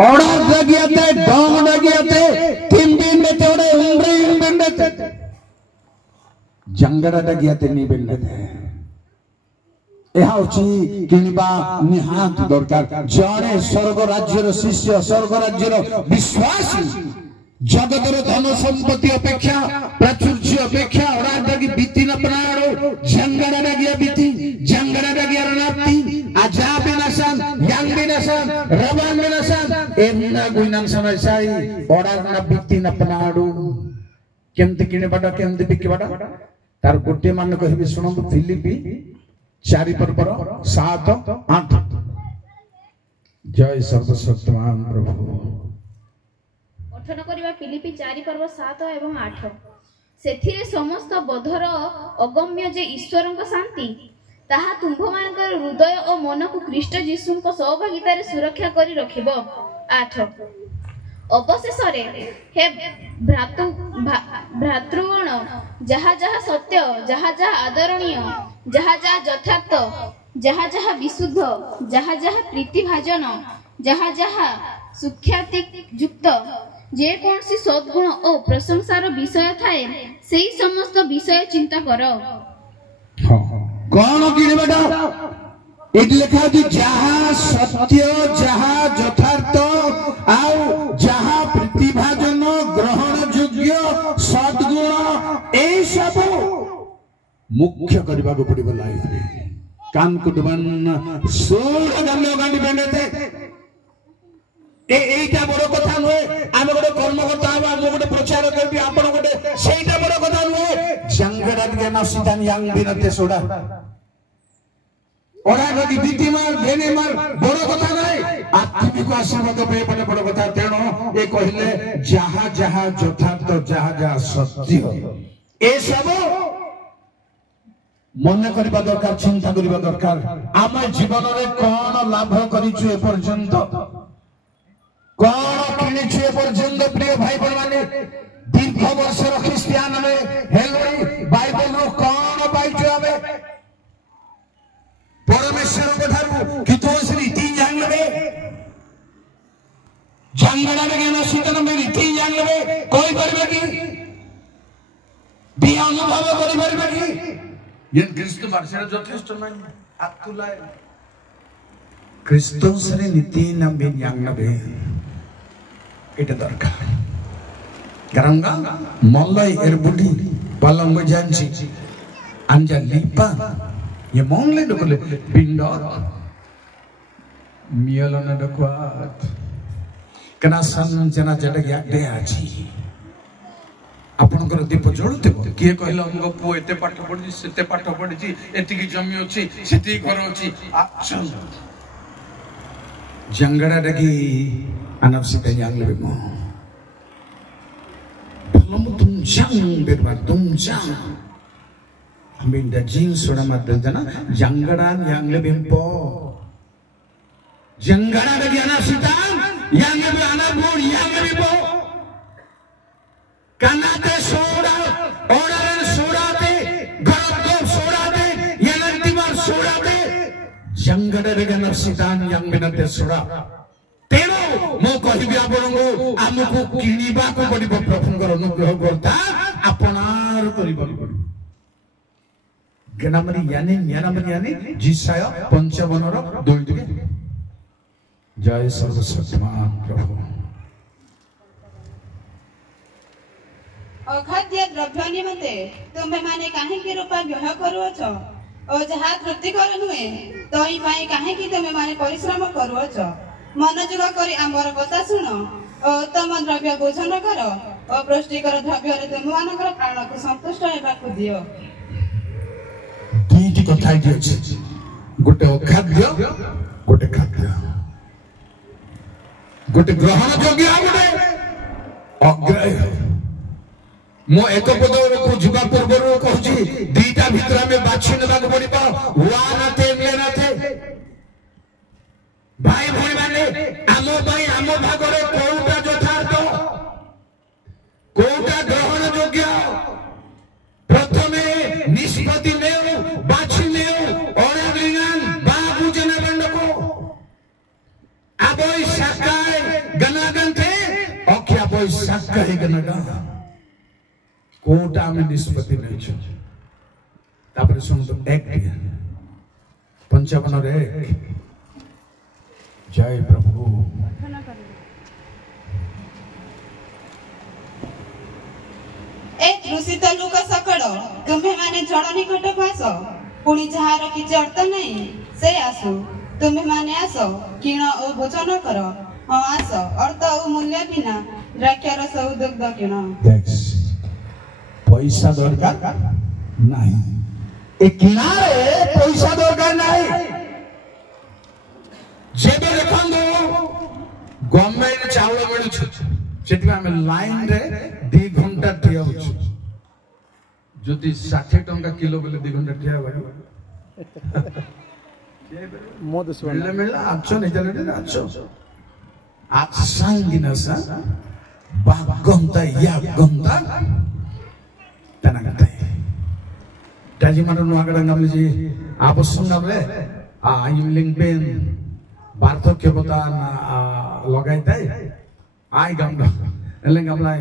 Order dagiate, dog dagiate, timbi metode, umri bendete. Jangara dagiate ni bendete. ehauchi kiniba nihat dorkar jane स्वर्ग राज्यर शिष्य स्वर्ग राज्यर विश्वासी जगतर धन संपत्ति अपेक्षा प्राचुर्य अपेक्षा ओरादागी बीती न प्राणो जंगरा दागिया बीती जंगरा दागिया रनाती आजाब नसन यांग नसन रवान नसन एमना गुइनान समस्याई ओराना बीती न प्राणो केमते किने बडा केमते बिकी बडा तार गोटे मान कहबी सुनंतु फिलिपी 4 पर्वर 7 8 जय सर्वशक्तिमान प्रभु पठन करिबा फिलिपी 4 पर्व 7 एवं 8 सेथिरे समस्त बधर अगम्य जे ईश्वरक शांति ताहा तुंभ मानकर हृदय और मन को ख्रीष्ट जीशुक सहभागितारे सुरक्षा करी रखिबो 8 अवशेष हे भ्रातृगण जहा जहा सत्य जहा जहा आदरणीय जहा जहा यथार्थ जहा जहा विशुद्ध जहा जहा प्रीतिभाजन जहा जहा सुख्याति युक्त जे कौनसी सद्गुण और प्रशंसार विषय थाए सेही समस्त विषय चिंता करो कौन किने बेटा एटी लिखा अछि जहा सत्य जहा यथार्थ आउ जहा प्रीतिभाजन ग्रहण योग्य सद्गुण ए सब मुख्य करबा को पड़िबो लाइफ रे कान कुटबन सोल गल्लो गांडी बेंडते एटा बड़ कथा नुहे आमे गोटे कर्मकर्ता हम गोटे प्रचार करबी आपण गोटे सेटा बड़ कथा नुहे जंगरा ज्ञान सिद्धान यांग बिनते सोडा ओरा गदी बीतीमार भेनेमार बड़ कथा नै आत्मिक आशीर्वाद पे पटे बड़ कथा तेनो ए कहिले जहा जहा यथार्थ जहा जहा सत्य ए सब मन करबा दरकार चिंता करबा दरकार आम जीवन रे कोन लाभ करिछु ए पर्यंत कोन किनिछु ए पर्यंत प्रिय भाई बहन माने दीर्घ वर्ष क्रिश्चियन में हेलोई बाइबल रो कोन पाइछु आबे परमेश्वर को थारु कितोसरी ती जानबे जंगड़ा में ज्ञान सीतन में ती जानबे कोई करबे की बि अनुभव करि परबे की ये क्रिस्त वर्षर যথেষ্ট নাই আতুলায় ক্রিস্টোসরে নীতি নামে জানবে এটা দরকার গরঙ্গা মল্লাই এর বুড়ি পালঙ্গ জানছি আনজা লিপা ये मोंगले डकले पिंडो मियलना डकवात कना सन जना जड याडे आछि आपनकर दीप जळुते किए कहला हमको पो एते पाठ पढि सेते पाठ पढि एति की जमी अछि सेति घर अछि अच्छा जंगड़ा डगी अनवसित यांगले मो पलम तुम जंग बेरवा तुम जंग Amin da jing soda madal jana jangara yang lebih po jangara bagi anak sitan yang lebih anak bur yang lebih po kanate soda orang soda te garap soda te yang nanti mar soda te jangara bagi anak sitan yang benate soda tero mau kahibi apongo amuku kiniba ko padibo प्रभुଙ୍କର ଅନୁଗ୍ରହ କରତା ଆପଣାର କରିବ गनामरी यानी जिसाय पंचवनर दोइदिके जय सर्वशक्तिमान प्रभु अखाद्य द्रव्य निमते तुम्हें माने काहे के रूपा व्यय करूछ ओ जहा तृप्ति कर नुए तई पाई काहे की तुम्हें माने परिश्रम करूछ मनोयोग करी आमर कथा सुन ओ तम द्रव्य भोजन कर ओ पुष्टिकर द्रव्य रे तुम मानकर प्राण को संतुष्ट हेबा को दियो दुईटी कथा दिए गोटे अखाद्य गोटे खाद्य गोटे ग्रहण योग्य गोटे अग्राह्य मो एक पद को जीवा पूर्व कहूची दीटा भितर में बाछि नेबा को पड़िबा वा नाते लेनाते भाई भणी माने आमो भाई आमो भागरे कोउटा यथार्थ कोउटा ग्रहण योग्य प्रथमे निष्पत्ति नेउ बाछि नेउ ओराग्लिनान बाबू जना बंडको आबोई सकाय साक्का है गनगा कोटा में निष्पत्ति नहीं छो तापर सुन तो एक दिया 55 रे जय प्रभु ए तृषित लोक सकड़ तुम्हें माने जड़ निकट आस पुणी जार किछि अर्थ नहीं से आसु तुम्हें माने आस किण ओ भोजन कर हाँ आस अर्थ ओ मूल्य बिना द्राक्षारस ओ दुग्ध किण पैसा दरकार नहीं ए किनारे पैसा दरकार नहीं जेबे देखंदो गवर्नमेंट चावल मिलुछ सेति में लाइन रे 2 घंटा ठिया होछ जदि 60 टंका किलो बेले 2 घंटा ठिया होय मोद मिलला आछो नहीं चले आछो आसांगिनसा बागंता या गंता तनगते दाजी मारो नुआगडंगम जी आपसंगमले इमलिंग पेन बार्थक्य बता लगाइताय आई गमला एलें गमला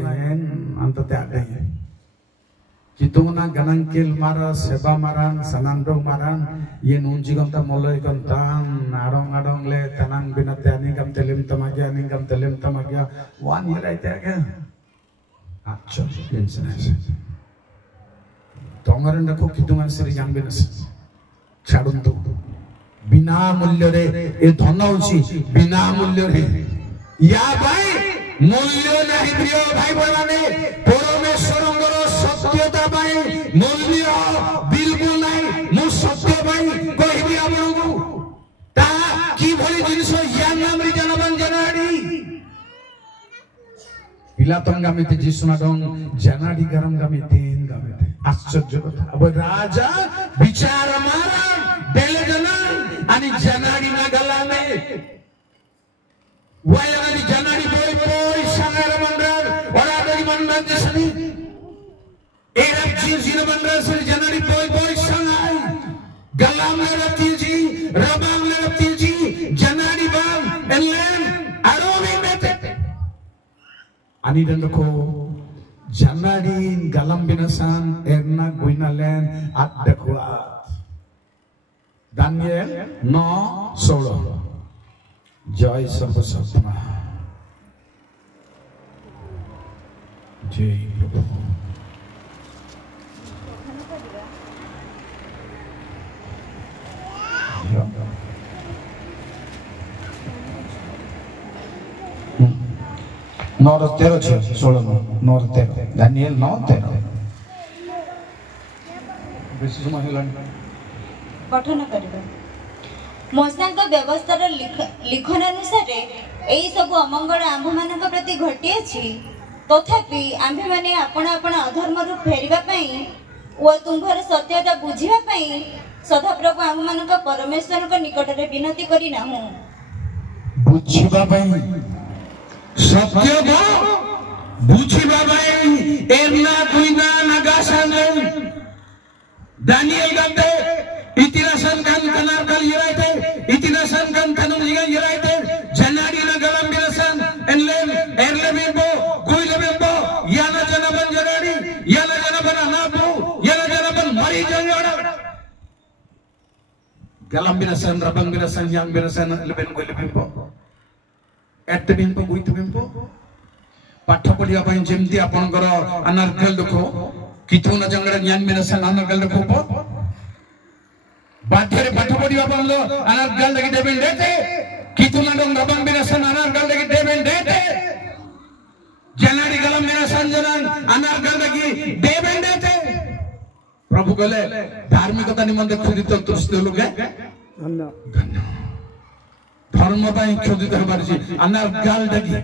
अंत त्याग कितुमना गनंकिल मारा सेबा मारान सनांदो मारान ये नूंजी गमता मोलय गमतान आडोंग आडोंग ले तनांग बिनते अनि गम तेलिम तमाग्या वन ईयर आइते आगे अच्छा इंसनेस तोंगरन रखो कितुमन सरी जान बिनस छाडुन तो बिना मूल्य रे ए धन होची बिना मूल्य रे या भाई मूल्य नहीं प्रिय भाई बोलाने परमेश्वरंगर सत्यता भाई मूल्य बिल्कुल नहीं मु सत्य भाई कहबी आपनको ता की भली जिनिस या नाम रि जनबन जनाडी पिलातन गामिते जिसुना डोन जनाडी गरम गामिते गामिते आश्चर्य कथा अब राजा विचार मारा देले जन आणि जनाडी ना गलाने वायरानी जनाडी बोई बोई सांगार मंडळ वडाडी मंडळ दिसली एरब जी मंडळ सरी जनाडी बोई बोई सांगाय गलाम रतीजी रबाम रतीजी जनाडी बाम एलेन आरोवी मेते आणि दंडको जनाडी गलाम बिनसान एरना गुइनालेन आदखवा दानिएल 9:16 जय सर्वशक्तिमान जय प्रभु नौ 13 दानिएल 9:13 बेसी समय हेलानी पठन करिबा मोसांक व्यवस्थार लिखन अनुसार एई सब अमंगल आंभ मानक प्रति घटी अछि तथापि आंभे माने आपण आपण अधर्म रु फेरिबा पई ओ तुम्भर सत्यता बुझिबा पई सदाप्रभु आंभ मानक परमेश्वर को निकट रे विनती करी नाहु बुझिबा पई सत्यता बुझिबा पई एरना दुइना नगासाने दानिएल गते इतना संगन कनार कल यराइते इतना संगन कनुम लिगन यराइते जनाडी न गलम बिरसन एनलेम एरलेबो गुइलेबो याना जनबन जनाडी याना जनबन नापु याना जनबन मरी जंगड़ा गलम बिरसन रबन बिरसन yang बिरसन लेबन गुइलेबो एतबिंपो गुइतबिंपो पाठ पढिया पई जेमति आपनकर अनर्गल देखो किथु न जंगड़ा yang बिरसन अनर्गल देखो बाध्यरे पाठ पढिबा पड़लो अनर्गल लगी देबेन देते कितुनाडों रबन बिरसन अनर्गल लगी देबेन देते जनाडी गलम बिरसन जनन अनर्गल लगी देबेन देते प्रभु कहले धार्मिकता निमंते खुदित तुष्ट लोगे धन्य धर्म पई खुदित होबार छी अनर्गल लगी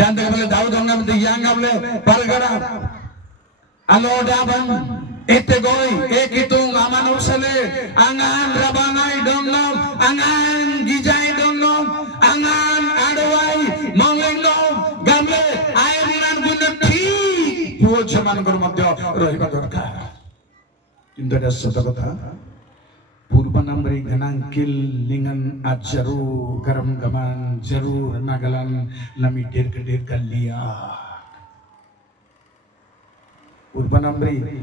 यान देख बोले दाऊद अंगा में यांग बोले परगड़ा अलोडाबन ete goi ekitung aman usale angan rabanai dongnom angan gijai dongnom angan adwai mongengnom gamle ayaminan gunati puo jaman kor madhya rahiba darkar kintu ada satu kata purba namri ganangkil lingan ajaru garam gaman jaru nagalan lami dir kalia Urbanamri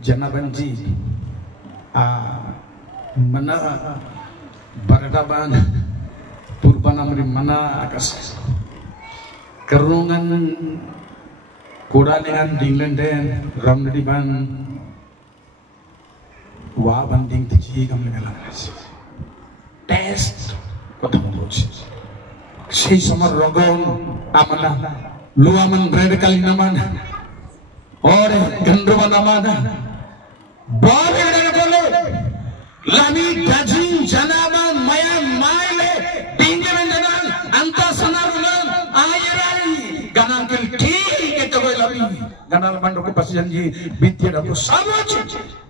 Janabanji Mana Baradaban Urbanamri Mana Akas Kerungan Kudalingan Dinglenden Ramdiban Wabanding Tiji Gamagalas Test Kotamochi সেই সময় rogan আমনা লুয়ামান bread কালি নামান ওরে গন্ডবা নামানা বলে বলে লামি গাজি জানামান মায়া মাইলে ডিঙ্গেন জানান আন্তা সনারুলান আয়রাই গানাঙ্কেল ঠিক এত কইলামি গানাল বান্ডকে পাশে জানজি বিদ্যাটা তো সবচ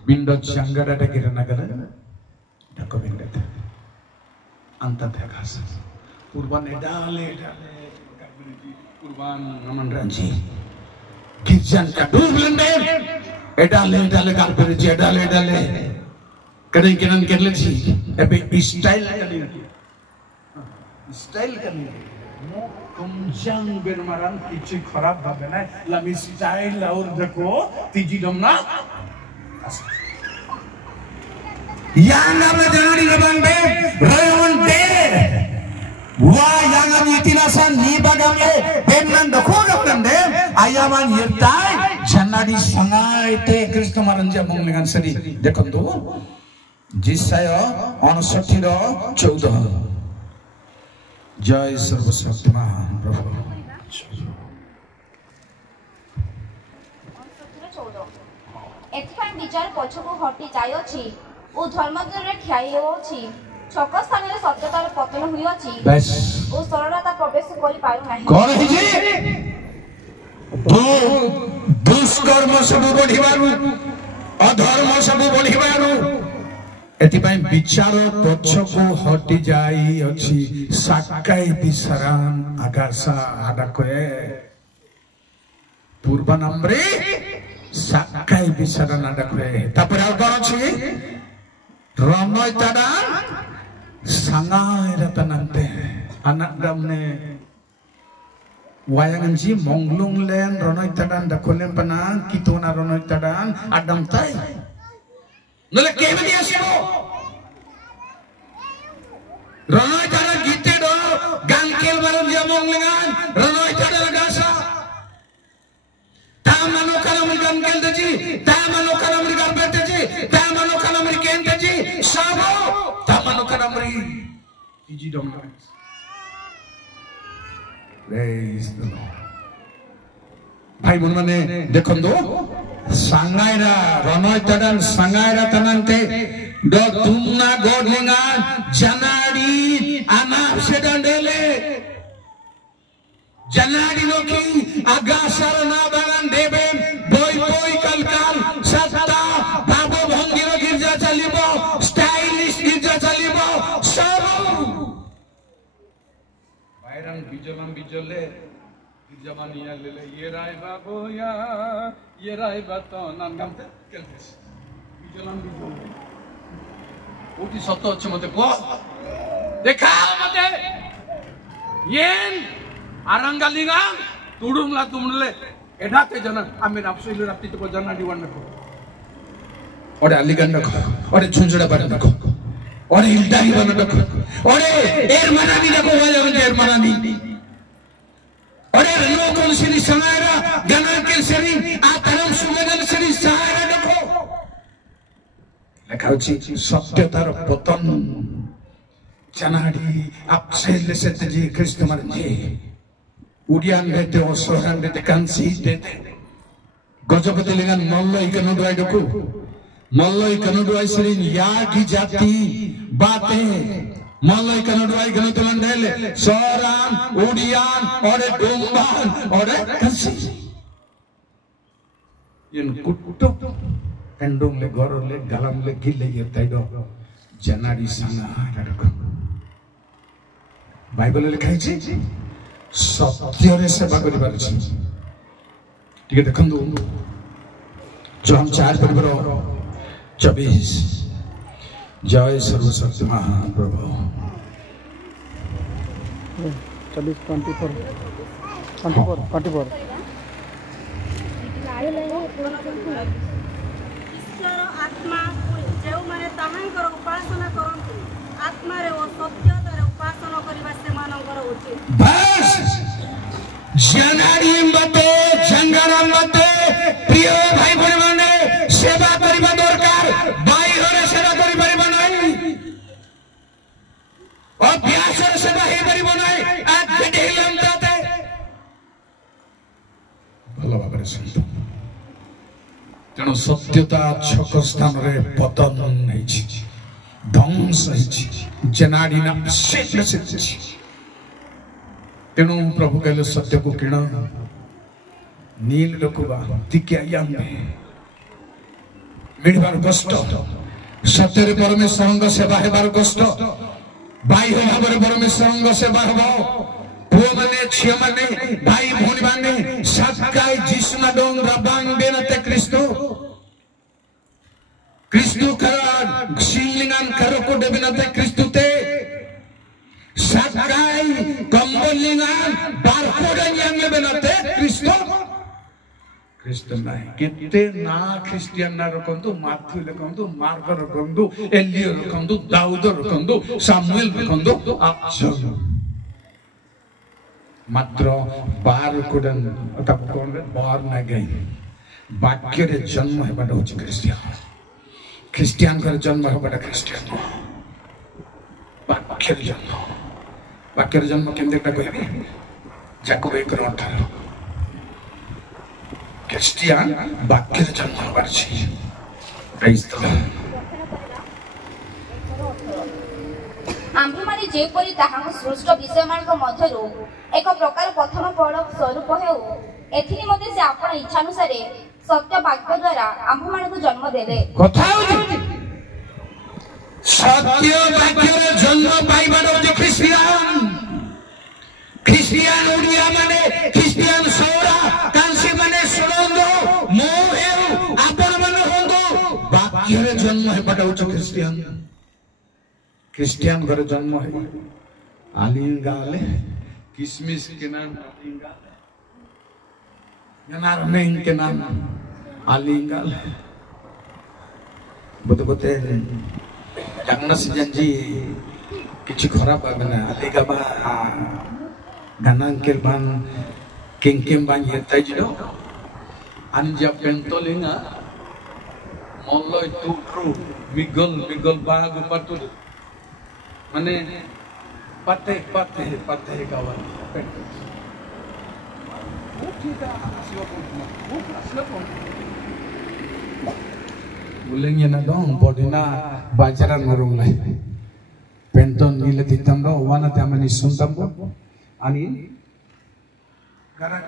বিন্দ জাঙ্গাডাটা কিরনা গলা ডাকো বিন্দাতে আন্তা দেখাস Urban edale Urban naman ranji Kirjan kadu blende edale galperi edale kadang kenan kerleji ebe style kani mo kumjang bermaran kichu kharab bhabe na lami style aur dekho tiji domna yang namanya jangan rabang be rayon de Wah yang kami tinasan ni bagamye benan dokho gamde ayaman yirtai janadi sangai te Kristo maranja monglengan seri dekhontu Jisaya 59 ro 14 Jai Sarvashaktiman Prabhu एथिपाई विचार पछको हटी जायछि ओ धर्मजरे ठियाई होछि छक स्थान रे सत्यतार पतन हुई अछि बस ओ सरलता प्रवेश करि पारु नाही कोन हिजी तो दुष्कर्म सब बढ़िबारु अधर्म सब बढ़िबारु एथिपाई विचार पछको हटी जाई अछि साकाई विसरान आगासा आडाकए पूर्वनम्रे साकाई विसरान आडाकए तापर आउ कोन अछि रमय ताडान sangai ratanante anak damne wayangan ji monglung len ronoi tadan dakolen panang kitona ronoi tadan adam tai nole kebe dia sibo ronoi tadan gite do gangkel baron dia monglengan ronoi tadan gasa tamano kalam gangkel deji tamano kalam garbete ji tamano kalam kente ji sabo tamano kalamri iji dom praise the Lord bhai mon mane dekhon do sangaira ranoi tadan sangaira tanante do tumna godlingan janadi anap sedandele janadi loki agasar na bagan deben boy boy kalkal satta babo bhangiro girja chalibo stylish girja chalibo sabu bayram bijolam bijole girjaman ya lele ye rai babo ya ye rai bato nangam keltes bijolam bijole oti sotto acche mote ko dekha mote yen arangalingang tudumla tumle edate jana ame rapsile rapti to jana diwan ko ore aligan ko ore chunjura ban ko ore hildari ban ko ore er manani ko wala er manani ore no kon siri samaira gana ke siri ataram sumedan siri sahara ko lekauchi satyatar potan janadi apsele setji Kristo marje Udian bete osoran bete kansi bete gojapati lengan molloi kanu doai doku molloi kanu doai serin yagi jati bate molloi kanu doai kanu tulandele soran udian ore dumban ore kansi yen kutuk endong le goro le galam le gille yertai do janadi sanga doku Bible le lekhaichi सत्यरे सेवा करिबार अछि ठीक देखंदु John 4:24 जय सर्वशक्ति महाप्रभु 24 24 24 24 ईश्वर आत्मा जो माने ताहांकर उपासना करंती आत्मारे ओ सत्यतारे उपासना करबा से मानकर उचित बस जनाड़ी मते जंगल मते प्रिय भाई बहन माने सेवा करबा दरकार भाई घरे सेवा करि परिबा नै अभ्यास सेवा हे परिबा नै आज ढेलम दाते भलो भाबरे सुनतो तेणु सत्यता छक स्थान रे पतन नहीं छी ध्वंस छी जनाड़ी ना से तेणु प्रभु कहले सत्य को किण नील रखुबा तिक्या मिलबार कष्ट सत्य रे परमेश्वर सेवा हेबार कष्ट बाह्य भाव रे परमेश्वर सेवा हेबो पुओ माने छिया माने भाई भौणी माने सत्काय जिसना डोंग रबांग बेनते क्रिस्तु करा शिलिंगान करो को देबिनते क्रिस्तुते सत्काय कंबलिंगान बारकोडन यांगे बेनते क्रिस्तो नाही केते ना क्रिश्चियन ना रखंतु माथु रखंतु मार्क रखंतु एलियो रखंतु दाऊद रखंतु सामुएल रखंतु अक्षर मात्र बार कोडन तब कोन बार ना गई वाक्य रे जन्म हेबाड होची क्रिश्चियन कर जन्म हेबाड क्रिश्चियन वाक्य रे जन्म केमदेटा कहबी याकूब 1:18 क्रिश्चियन वाक्य रे जन्म हेबाड छी प्रेज द लॉर्ड आम्भेमाने जेपरि ताहां सृष्ट विषयमानक मध्यरु एक प्रकार प्रथम फल स्वरूप हेउ एथिनि मध्ये से आपण इच्छानुसारे सत्य वाक्य द्वारा आम्भमानक जन्म देले कथा होती सत्य वाक्य रे जन्म पाइबार होती क्रिश्चियन ओडिया माने क्रिश्चियन सौरा कांसी माने सुनंदो मोहे आपण माने होंदो वाक्य रे जन्म हेबाड होची क्रिश्चियन घर जन्म है आलिंगाले किसमिस के नाम आलिंगाले यनार नहीं के नाम आलिंगाले बोते जगना सिजंजी किछि खराब आबना आलिगा बा गानांकेल बान किंकिम बान येताइजो अनजा पेंटोलिंगा मोल्लोय तुट्रु मिगल बाग पटु माने पते गावा बुलेंगे ना दong bodina bajaran ngurung lai penton gile titamro wana tamani suntambo ani garak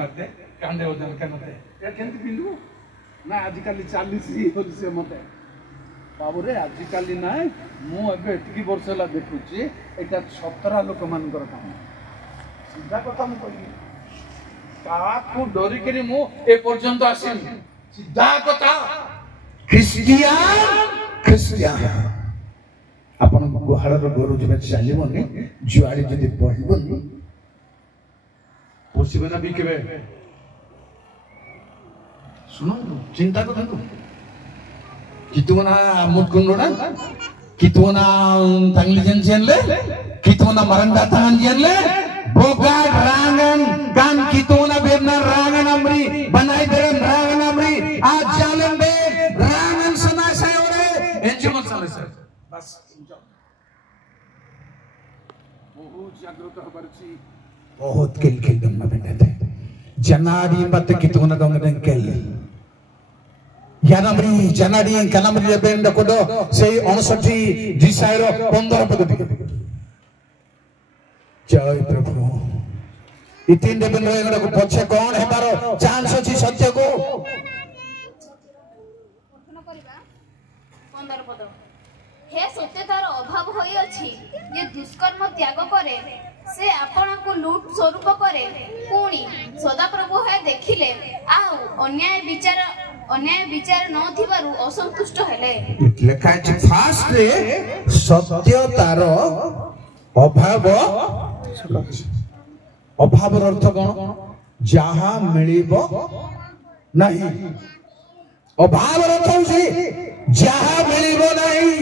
nate kande odan kanate ya kenti bindu ना आजिकाली 40 होलिसे मते बाबू रे आजिकाली नाय मु एबे एतकी वर्ष ला देखुची एटा 17 लोक मानकर काम सीधा कथा मु कहि काकू डरी करी मु ए पर्यंत आसिन सीधा कथा क्रिश्चियन आपण गुहार रो गोरु जबे चालिबोनी जुआडी जदी बहिबोनी पोसिबे ना बिकेबे सुनो चिंता करंतु कितुना मुटकुंडोडा कितुना तंगली जनले कितुना मरंदा तान जनले बोगा रांगन कान कितुना बेरना रांगन अमरी बनाई देरन रांगन अमरी आज जालन बे रांगन सना सायोरे एंजमल साले सर बस बहुत जागरूक हबरची बहुत किल दम में बैठे जनाड़ी मत कितुना दंगन केल यानामरी जनाड़ी कनामरी बेंड कोडो से 59 जिसाइर 15 पद जय प्रभु इतिन देबन रेगडा को पछे कोन हेबारो चांस अछि सत्य को पठन करिबा 15 पद हे सत्यतार अभाव होई अछि जे दुष्कर्म त्याग करे से आपण को लूट स्वरूप करे पुणी सदा प्रभु है देखिले आ अन्याय विचार न थिबारु असंतुष्ट हेले लेखा अछि फास्ट रे सत्यतार अभाव अर्थ कोन जहा मिलिबो नहीं अभाव अर्थ होउछि जहा मिलिबो नहीं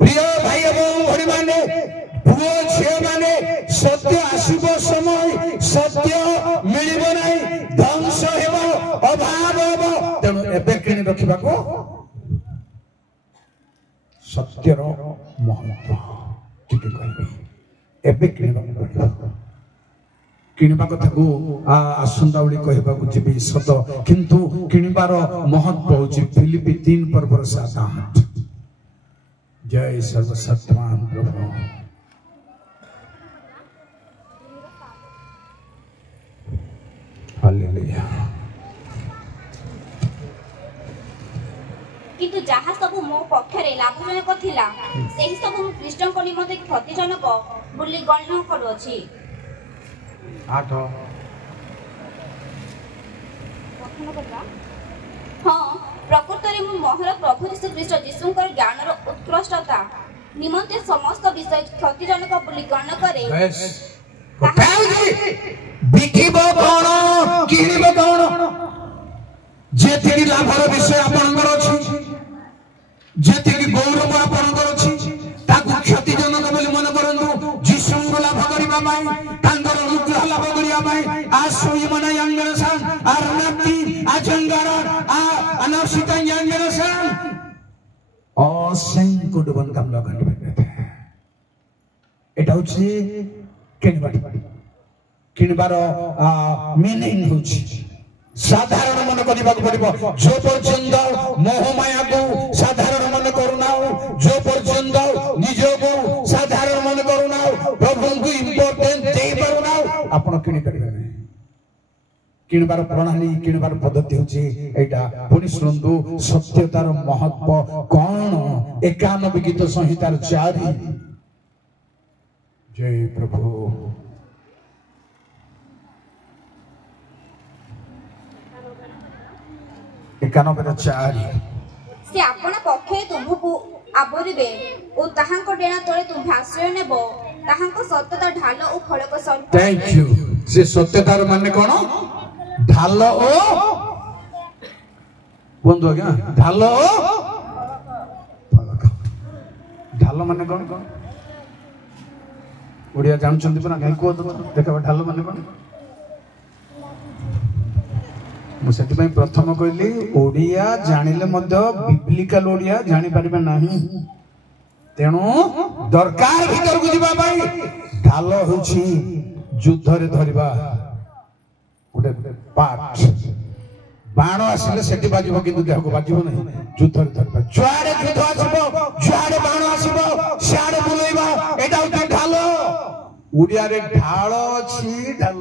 प्रिय भाई एवं भणी माने पुओ झियो माने सत्य आसीबो समय सत्य मिलिबो नहीं ध्वंस हेबो अभाव हेबो तेणु एबे किनि रखिबाको सत्यर महत्व टिके कहबी एबे किनि रखिबाको किणवा कथा को आसंता बेली कहवाक जी सत किंतु किणवार महत्व हूँ फिलिपी 3 पर्वर 7-8 जय सर्वशक्तिमान प्रभु हालेलुया किंतु जहाँ सब मो पक्षरे लाभजनक थिला सेही सब मो ख्रीष्टन को निमंते क्षतिजनक बोली गणना करूछि 8 हाँ प्रकृत में मु मोहर प्रभु यीशु ख्रीष्ट जीशुंकर ज्ञानर उत्कृष्टता निमंते समस्त विषय क्षतिजनक बोली गणना करे बिकिबो कोन किनिबो कोन जेतिकी लाभर विषय आपनकर अछि जेतिकी गौरव आपनकर अछि ताकू क्षतिजनक बोली मन करंतु जीशुंक लाभ करिबा पाई तांकर अनुग्रह लाभ करिबा पाई आसोई मन यांगरसान आरनाती आजंगार आ अनवसिता यांगरसान असें कुडबन काम लगन एटा होछि किणवार मीनिंग होछि साधारण मन करबा पड़िबो जो पर्यंत मोहमाया को साधारण मन करूनाओ जो पर्यंत निजो को साधारण मन करूनाओ प्रभु को इंपोर्टेंट दे परुनाओ आपण किनि करिबे किणवार प्रणाली किणवार पद्धति होछि एटा पुनि सुनंदु सत्यतार महत्व कोन 91 गीत संहितार 4 जय प्रभु 91:4 से आपण पक्षे तुमको आबरिबे ओ ताहांको डेना तळे तुम आश्रय नेबो ताहांको सत्यता ढाल ओ फलक सर थैंक यू से सत्यतार माने कोन ढाल ओ बंधु आज्ञा ढाल ओ फलक ढाल माने कोन ओडिया जानछन्ती पना गाय को देखा ढाल माने कोन मुझे प्रथम कहली ओडिया जानिले मध्य बिब्लिकल ओडिया जानि परिबा नाही तेणु दरकार भीतर को दिबा भाई ढाल होछि युद्ध रे धरिबा गोटे पार्ट बाण आसिले सेठी बाजिबो किंतु देह को बाजिबो नाही युद्ध रे धरिबा जुआरे युद्ध आसिबो जुआरे बाण आसिबो सियारे बुलैबा एटा होछि ढाल ओडिया रे ढाल अछि ढाल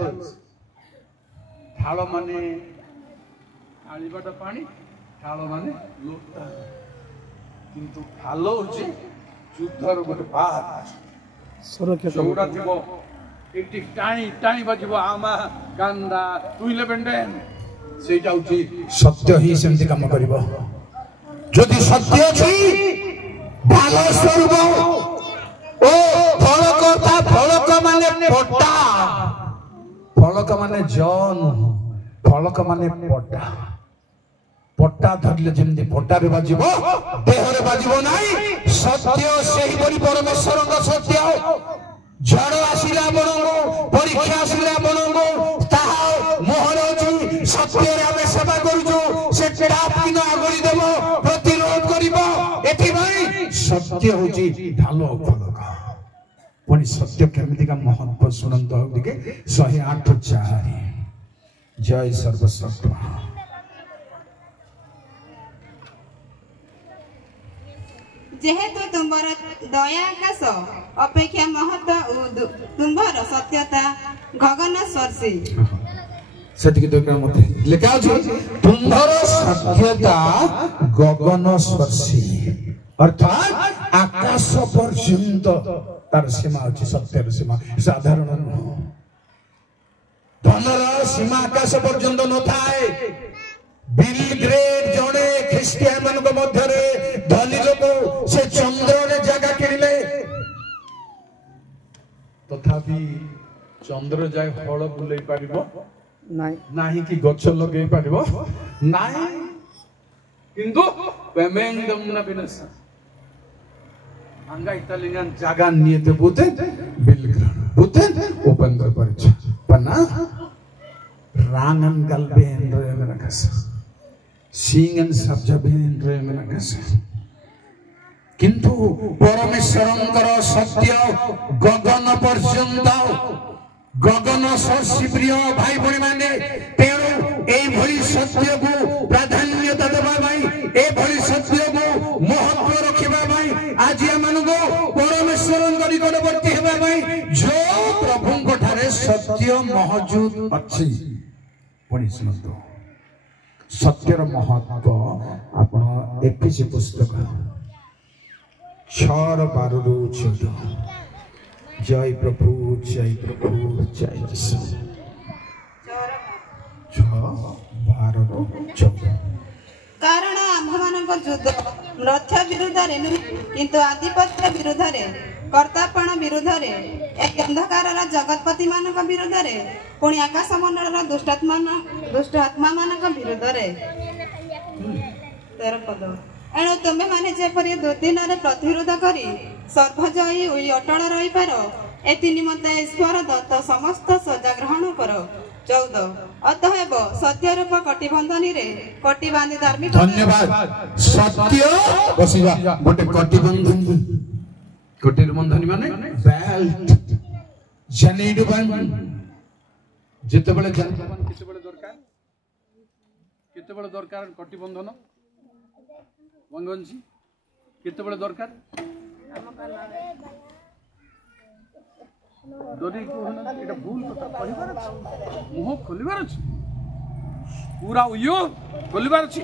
ढाल माने आलिबाटा पानी ढाल माने लोटा किंतु ढाल होछि युद्धर गोटे पार्ट सुरक्षा जोड़ा थिबो एटी टाणी टाणी बाजिबो आमा कांदा तुइले बेंडेन सेटा होछि सत्य ही सेमति काम करिवो जदि सत्य अछि ढाल स्वरूप ओ फलक माने पट्टा फलक माने जन फलक माने पट्टा पट्टा धरले जेमति पट्टा रे बाजिबो देह रे बाजिबो नाही सत्य सेही परि परमेश्वर का सत्य झड़ आसिला आपनको परीक्षा आसिला आपनको ताहा मोहर अछि सत्य रे हम सेवा करूछु से टाप किना आगरी देबो प्रतिरोध करिबो एथि भाई सत्य होछि ढाल फलक पुनि सत्य केमिति का महत्व सुनंत दिके 108:4 जय सर्वशक्तिमान जेहेतु तुम्बर दया आकाश अपेक्षा महत्व तुम्बर सत्यता गगन स्पर्शी सेटिक तो मते लेखा अछि तुम्बर सत्यता गगन स्पर्शी अर्थात आकाश पर्यंत तार सीमा अछि सत्यर सीमा साधारण धनर सीमा आकाश पर्यंत न थाए बिल ग्रेड जणे ख्रिस्टियन मन को मध्य रे धनी लोक से चंद्र रे जगह किनले तथापि चंद्र जाय फल बुलै पारिबो ନାହିଁ କି ଗଛ ଲଗେଇ ପାରିବ ନାହିଁ କିନ୍ତୁ पेमेंट ना बिनस अंगा इटालियन जागा नियते बुते बिलग्रान बुते ओपन कर परिचा पना रांगन गलबेन रे मेरा कस सिंगन सब्जबेन रे मेरा कस किंतु परमेश्वरंकर सत्य गगन पर्यंत गगन सशिप्रिय भाई भणी माने तेणु ए भली सत्य को प्राधान्यता देबा भाई ए भली सत्य को महत्व रखिबा भाई आज हमनको परमेश्वर निकटवर्ती हेबा भाई जो प्रभु को ठारे सत्य मौजूद अछि पढि सुनतो सत्यर महत्व आपण एफएसी पुस्तक 6:12-14 जय प्रभु जय यीशु 6:12-14 कारण आम्भମାନଙ୍କ ଯୁଦ୍ଧ ରଥ ବିରୁଦ୍ଧରେ ନୁହେଁ କିନ୍ତୁ ଆଧିପତ୍ୟ ବିରୁଦ୍ଧରେ କର୍ତ୍ତାପଣ ବିରୁଦ୍ଧରେ ଏ ଅନ୍ଧକାରର ଜଗତପତିମାନଙ୍କ ବିରୁଦ୍ଧରେ ପୁଣି ଆକାଶ ମଣ୍ଡଳର ଦୁଷ୍ଟ ଆତ୍ମାମାନଙ୍କ ବିରୁଦ୍ଧରେ 13 ପଦ ଏଣୁ ତୁମେମାନେ ଯେପରି ଦୁର୍ଦ୍ଦିନରେ ପ୍ରତିରୋଧ କରି ସର୍ବଜୟୀ ହୋଇ ଅଟଳ ରହିପାର ଏଥି ନିମନ୍ତେ ଈଶ୍ୱର ଦତ୍ତ ସମସ୍ତ ସଜା ଗ୍ରହଣ କର 14 ଅତଏବ ସତ୍ୟରୂପ କଟିବନ୍ଧନୀରେ କଟି ବାନ୍ଧି ଧାର୍ମିକ धन्यवाद सत्य बसिबा गोटे कटिबंधनी कटिबंधनी माने बेल्ट जनेडु बन जेते बेले केते बेले दरकार कटिबंधन मंगनजी केते बेले दरकार दोरी को एटा भूल कथा कहिबार अछि मुह खोलिबार अछि पूरा उयो खोलिबार अछि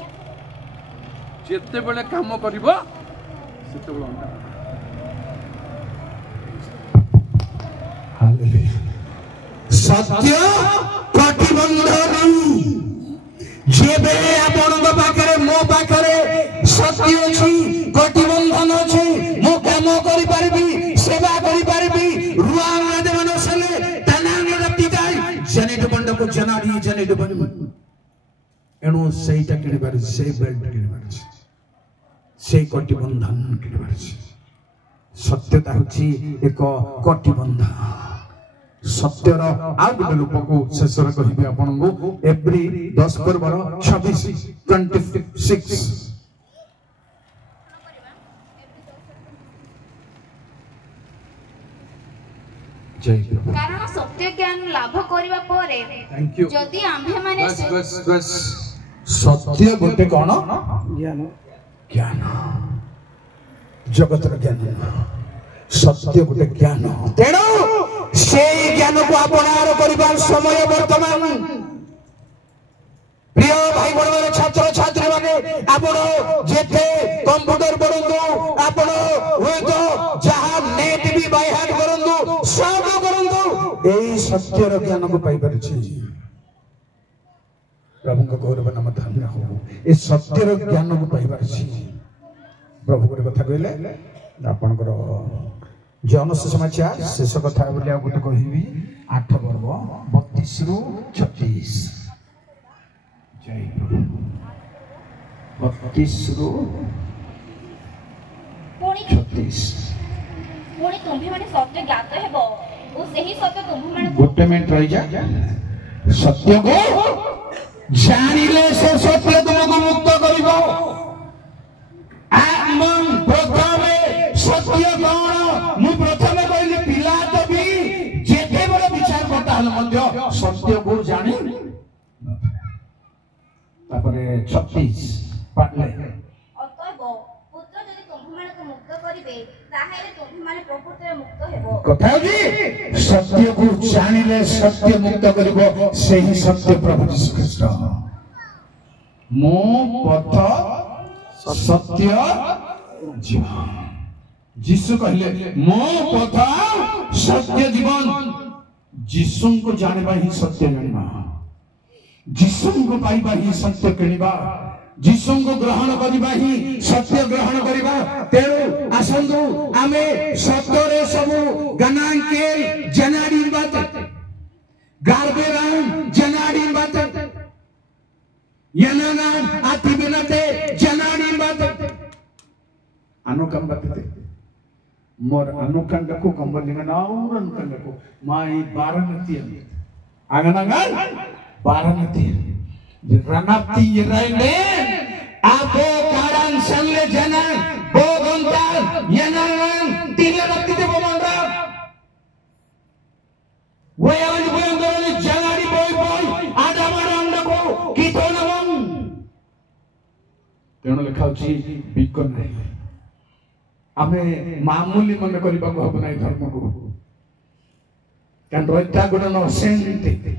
जेते बेले काम करिवो सेते बेले अंटा हालेलुया सत्य कटिबंधन जेबे आपनक पाखरे मो पाखरे सत्य अछि कटिबंधन अछि मो काम करि पारबी सेवा करि पारबी रुआंग देवन सले तनांग रति जाय जनेडु बंड को जनाडी जनेडु बंड एणु सेटा किनि पार से बेल्ट किनि पार से कटिबंधन किनि पार सत्यता होछि एक कटिबंधन सत्यर आ गोटे रूप को शेष कहि आपको एवरी 10:26 कारण सत्य ज्ञान लाभ करिवा परे जदि आम्भे माने बस सत्य गोटे कोन ज्ञान जगतर ज्ञान सत्य गोटे ज्ञान तेणु से ज्ञान को अपनार करिबार समय वर्तमान प्रिय भाई बहन छात्र छात्री माने आपण जेते कंप्यूटर पढंदो आपण होतो जहां नेट भी बाय हाथ करंदो सब करंदो एई सत्यर ज्ञान को पाई परछि प्रभु का गौरव नाम धन्य हो ए सत्यर ज्ञान को पाई परछि प्रभु को कथा कहले आपनकर जन समाचार शेष कथा बोली आ गोटे कहबी 8 पर्व 32-36 जय प्रभु 32-36 पुणी तुम्ही माने सत्य ज्ञात हेबो ओ सेही सत्य तुम्ही माने गोटे मिनिट रहि जा सत्य को जानिले से सत्य तुमको मुक्त करिबो आत्मन प्रथमे सत्य कोन मु प्रथमे कहली पिला तो भी जेते बड़ विचार करता हल मध्य सत्य को जानि तापरे 36 पढ़ले अतएव पुत्र जदि तुम्ही माने को मुक्त करिवे ताहेले तुम्ही माने प्रकृति मुक्त हेबो कथा जी सत्य को जानिले सत्य मुक्त करिबो सेही सत्य प्रभु यीशु ख्रीष्ट मो पथ सत्य जीवन यीशु कहले मो पथ सत्य जीवन यीशु को जानिबा ही सत्य जानिबा यीशु को पाइबा ही सत्य किनिबा यीशु को ग्रहण करिबा ही सत्य ग्रहण करिबा तेरो आसंदु आमे सत्य सब गानांके जनाडी बात गार्बेरान जनाडी Yanangan ati binate janani bate. Anukambate. Mor anukandaku kambandingan auran kandaku. Mai baranati. Anganangan baranati. Ranati yirainen. Apo karan sanle janan. Bogontar yanangan tilarati de bomandra. Wayawani boyangorani janani boy adamarandako kitonamam. ତେଣୁ ଲେଖା ଅଛି ବିକନ ନାହିଁ ଆମେ ମାମୁଲି ମନେ କରିବାକୁ ହବ ନାହିଁ ଧର୍ମକୁ କାରଣ ଏଇଟା ଗୋଟେ ଅସେଙ୍ଗଟେ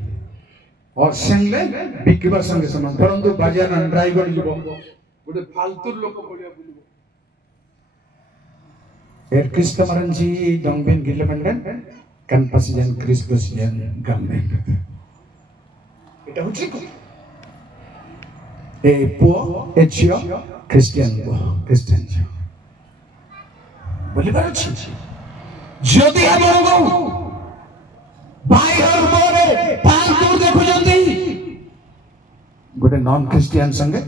ଅସେଙ୍ଗଲେ ବିକିବା ସଙ୍ଗେ ସମାନ ଧରନ୍ତୁ ବାଜାର ଡ୍ରାଇଭର ଯିବ ଗୋଟେ ଫାଲତୁ ଲୋକ ଭଳିଆ ବୁଲିବ Christopher G. Dongbin Gillemenden kan Presiden Chris Presiden Gamben. Itu ucap. Po, Echio, Christian po, Christian. Boleh baca. Jadi apa orang? Bayar boleh, pantur dekho janti. Gode non-Christian sange.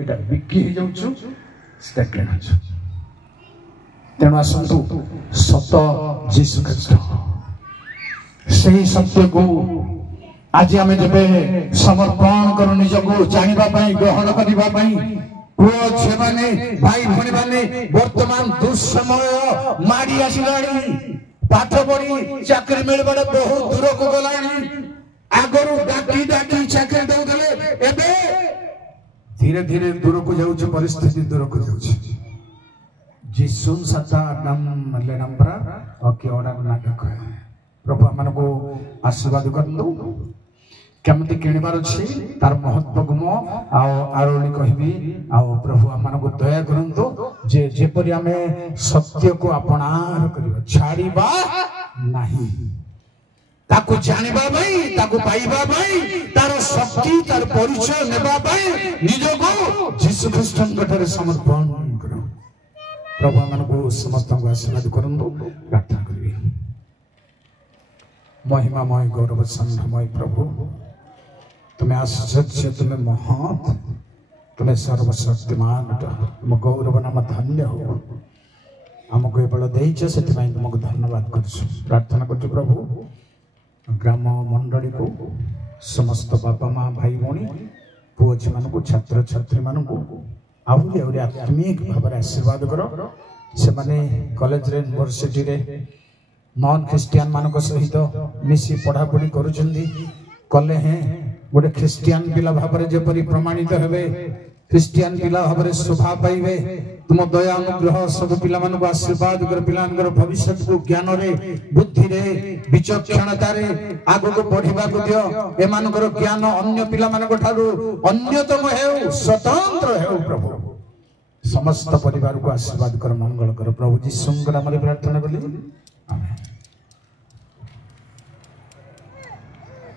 Itu biki hijau cu, steklen aja. तेणु आसतु सत जीसु ख्रीस्ट से सत्य को आज आम जब समर्पण कर निज को जाना ग्रहण करने पुओ झी मैंने भाई भणी मैंने वर्तमान दुस्समय माड़ी आसला पाठ पढ़ी चाकरी मिलवा बहुत दूर को गला आगरू डाकी डाकी चाकरी दे धीरे धीरे दूर को जाऊँ परिस्थिति दूर को जाऊँ जिसुन सत्ता नाम ले नंबरा और क्या और नाटक है प्रभु मन को आशीर्वाद कर दो केमती किणवार अच्छी तार महत्व को मो आरोली कहबी प्रभु मन को दया करंतु जे जेपरि आमे सत्य को अपनार करियो छाड़ीबा नहीं ताको जानिबा भाई ताको पाइबा भाई तार शक्ति तार परिचय नेबा भाई निज को यीशु ख्रीष्टन कठरे समर्पण करो प्रभु मन को समस्त को आशीर्वाद करंतु प्रार्थना करिवे महिमामय गौरव संधमय प्रभु तुम्हें आश्चर्य तुम्हें महत् तुम्हें सर्वशक्तिमान तुम गौरव नाम धन्य हो आमको ये बल देइछ सेति तुमको धन्यवाद करछु प्रार्थना करछु प्रभु ग्राम मंडली को समस्त बापा माँ भाई भौणी पुओ झी मान को छात्र छात्री मान को आहरी आत्मिक भाव आशीर्वाद कर से माने कॉलेज रे यूनिवर्सिटी रे नॉन क्रिश्चियन मान सहित मिसी पढ़ा पढ़ी करुचंदी कले हैं गोटे क्रिश्चियन पिला भाव में जेपरी प्रमाणित हेबे क्रिश्चियन पिला भाव में शोभा पाइबे तुम दया अनुग्रह सब पिला मान को आशीर्वाद कर पिला भविष्य को ज्ञान रे बुद्धि रे विचक्षणता रे आगो को बढ़िबा को दियो ए मानकर ज्ञान अन्य पिला मान को ठारू अन्यतम हेउ स्वतंत्र हेउ प्रभु समस्त परिवार को आशीर्वाद कर मंगल कर प्रभु जी नाम रे प्रार्थना कली।